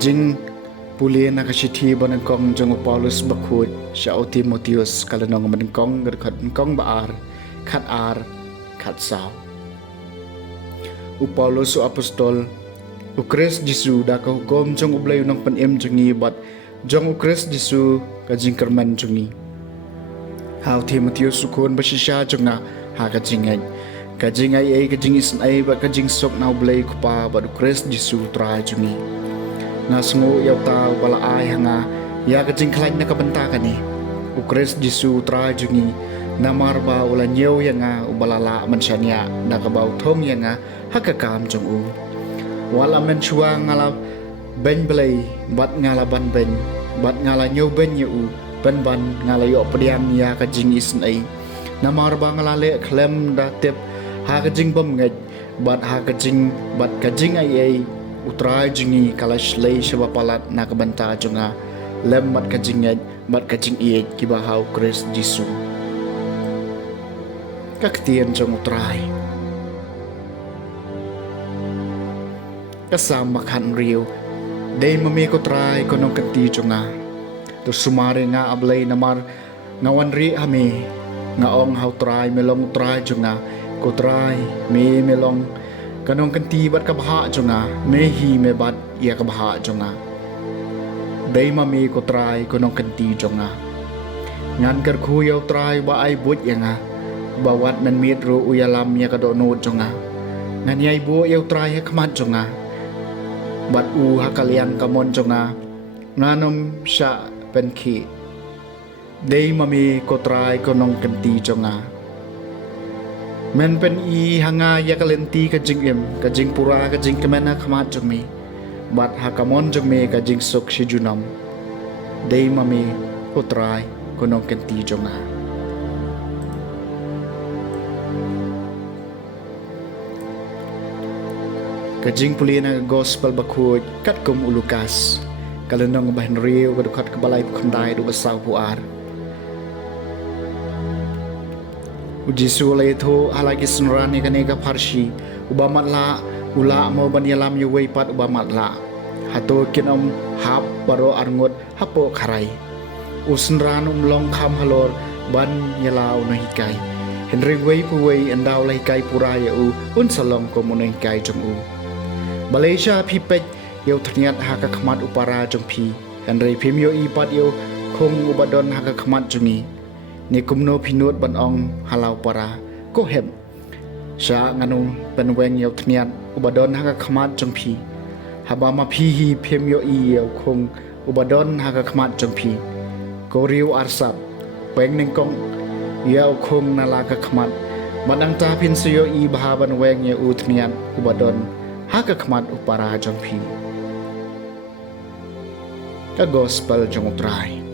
Kajing puli nakasithi banangkong jong Paulus bakhut Shaul Timotheus kalanong manangkong gadkong baar khat ar khat saw u Paulus u apostol u Christ Jesu da ka hukom jong ublay nang panem jongi bat jong u Christ Jesu kajing kerman jongi how Timotheus ukon basisya jonga ha kajing ai kajing isan ai ba kajing sok na ublay kupa ba u Christ Jesu tra jongi nga sungu yaw tao bala ay hanga ya kajing klain na kabanta ka ni u Christ Jesu tra jungi na marba ula nyew yanga u balala man siya niya nakabaw thong yanga hakakam jong u wala men chua ngala ben belay bat ngala ban ben bat ngala nyew ben yu ben ban ngala yo padiam ya kajing isan ay na marba ngala le klem da tip ha kajing bom ngaj bat ha kajing bat kajing ay utrai jingi kalash lay siya palat nakabanta jonga lem mat kajinged mat kajing iet kibahaw Christ Jesu kaktian jong utrai kasama kan riyo day mami ko try konong kanti jonga to sumari nga ablay namar ngawan ri hami ngaong how try melong try jonga ko try me melong kanong kanti bat kabaha jonga mehi me bat ia kabaha jonga day mami ko try kanong kanti jonga ngan kar kuyaw try ba ay but yanga bawat men mitro uyalam ya kadono jonga ngan yay bu yaw try hakmat jonga bat u hakalian kamon jonga nganom siya penki day mami ko try kanong kanti jonga men pen i hanga ya kalenti kajing kajing pura kajing kemana khamat jong mi bat hakamon jong me kajing sok si junam day mami utrai konong kenti jonga kajing puli na gospel bakhut kat kum ulukas kalanong bahin riu kadukat kabalay kundai do basaw puar Jesu lay tho halagi sunrani kanega parshi ubamatla ula mo banyalam yuway pat ubamatla hato kinom hap baro arngot hapo kharai usunran long kham halor ban yalaw no hikay henry way puway andaw lay kay puraya u unsalong ko mo no hikay jong u Malaysia pipet yaw thniat haka khmat upara jong phi henry phimyo ipat yaw khong ubadon haka khmat jongi ni kumno pinut ban ong halaw para ko hem sya nganu penweng yaw thniat ubadon haka khmat jong phi haba ma phi hi phem yo i yaw khong ubadon haka khmat jong phi ko riu arsap peng ning kong yaw khong nala ka khmat manang ta phin suyo i bha ban weng ya u thniat ubadon haka khmat upara jong phi ka gospel jong utrai